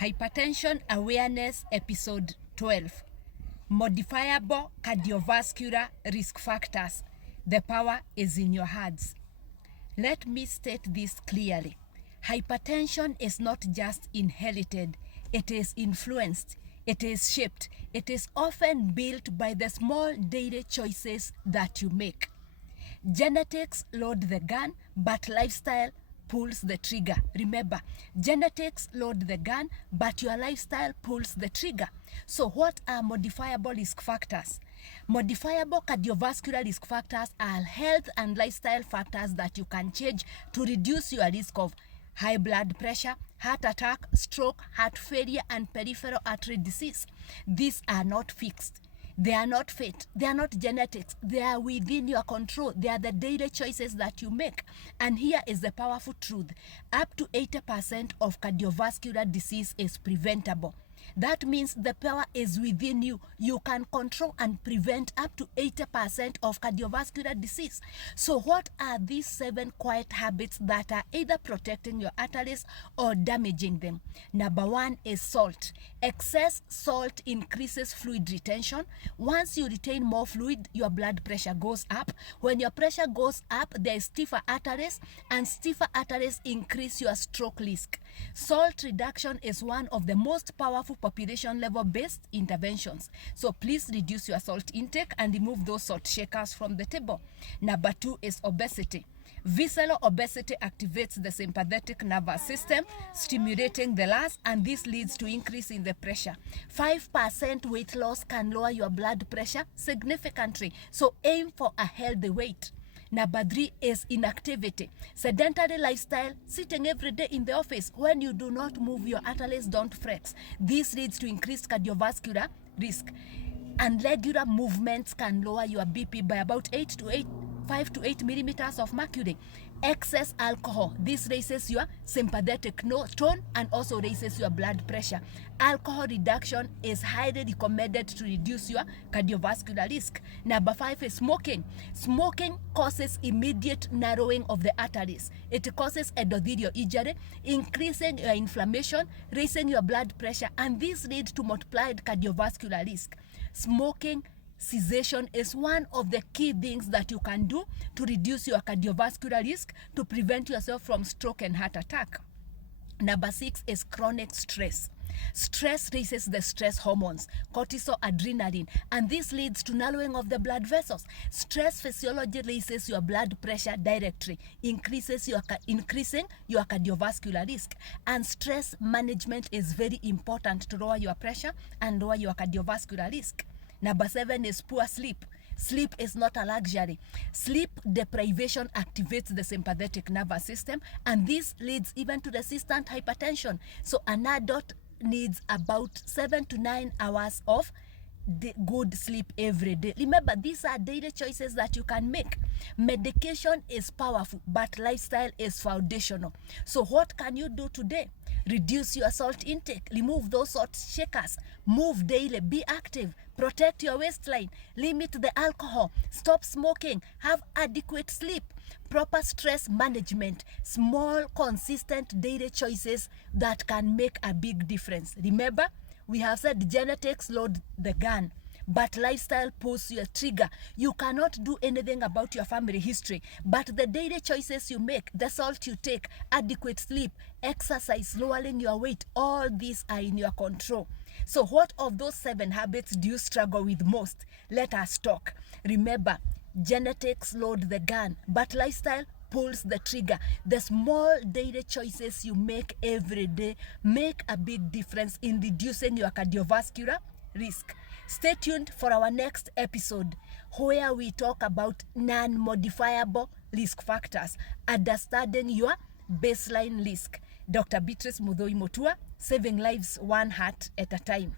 Hypertension Awareness Episode 12. Modifiable Cardiovascular Risk Factors. The power is in your hands. Let me state this clearly. Hypertension is not just inherited, it is influenced, it is shaped, it is often built by the small daily choices that you make. Genetics load the gun, but lifestyle pulls the trigger. Remember, genetics load the gun, but your lifestyle pulls the trigger. So what are modifiable risk factors? Modifiable cardiovascular risk factors are health and lifestyle factors that you can change to reduce your risk of high blood pressure, heart attack, stroke, heart failure, and peripheral artery disease. These are not fixed. They are not fate. They are not genetics. They are within your control. They are the daily choices that you make. And here is the powerful truth. Up to 80% of cardiovascular disease is preventable. That means the power is within you. You can control and prevent up to 80% of cardiovascular disease. So what are these 7 quiet habits that are either protecting your arteries or damaging them? Number 1 is salt. Excess salt increases fluid retention. Once you retain more fluid, your blood pressure goes up. When your pressure goes up, there is stiffer arteries, and stiffer arteries increase your stroke risk. Salt reduction is one of the most powerful population level based interventions. So please reduce your salt intake and remove those salt shakers from the table. Number 2 is obesity. Visceral obesity activates the sympathetic nervous system, stimulating the lungs, and this leads to increase in the pressure. 5% weight loss can lower your blood pressure significantly, so aim for a healthy weight. Number 3 is inactivity. Sedentary lifestyle, sitting every day in the office. When you do not move, your arteries don't flex. This leads to increased cardiovascular risk. And regular movements can lower your BP by about 5 to 8 millimeters of mercury. Excess alcohol, this raises your sympathetic tone and also raises your blood pressure. Alcohol reduction is highly recommended to reduce your cardiovascular risk. Number 5 is smoking. Smoking causes immediate narrowing of the arteries. It causes endothelial injury, increasing your inflammation, raising your blood pressure, and this leads to multiplied cardiovascular risk. Smoking cessation is one of the key things that you can do to reduce your cardiovascular risk to prevent yourself from stroke and heart attack. Number 6 is chronic stress. Stress raises the stress hormones, cortisol, adrenaline, and this leads to narrowing of the blood vessels. Stress physiology raises your blood pressure directly, increasing your cardiovascular risk. And stress management is very important to lower your pressure and lower your cardiovascular risk. Number 7 is poor sleep. Sleep is not a luxury. Sleep deprivation activates the sympathetic nervous system, and this leads even to resistant hypertension. So an adult needs about 7 to 9 hours of good sleep every day. Remember, these are daily choices that you can make. Medication is powerful, but lifestyle is foundational. So what can you do today? Reduce your salt intake, remove those salt shakers, move daily, be active, protect your waistline, limit the alcohol, stop smoking, have adequate sleep, proper stress management, small, consistent daily choices that can make a big difference. Remember, we have said genetics load the gun, but lifestyle pulls your trigger. You cannot do anything about your family history, but the daily choices you make, the salt you take, adequate sleep, exercise, lowering your weight, all these are in your control. So what of those 7 habits do you struggle with most? Let us talk. Remember, genetics load the gun, but lifestyle pulls the trigger. The small daily choices you make every day make a big difference in reducing your cardiovascular risk. Stay tuned for our next episode where we talk about non-modifiable risk factors, understanding your baseline risk. Dr. Muthui-Mutua, saving lives one heart at a time.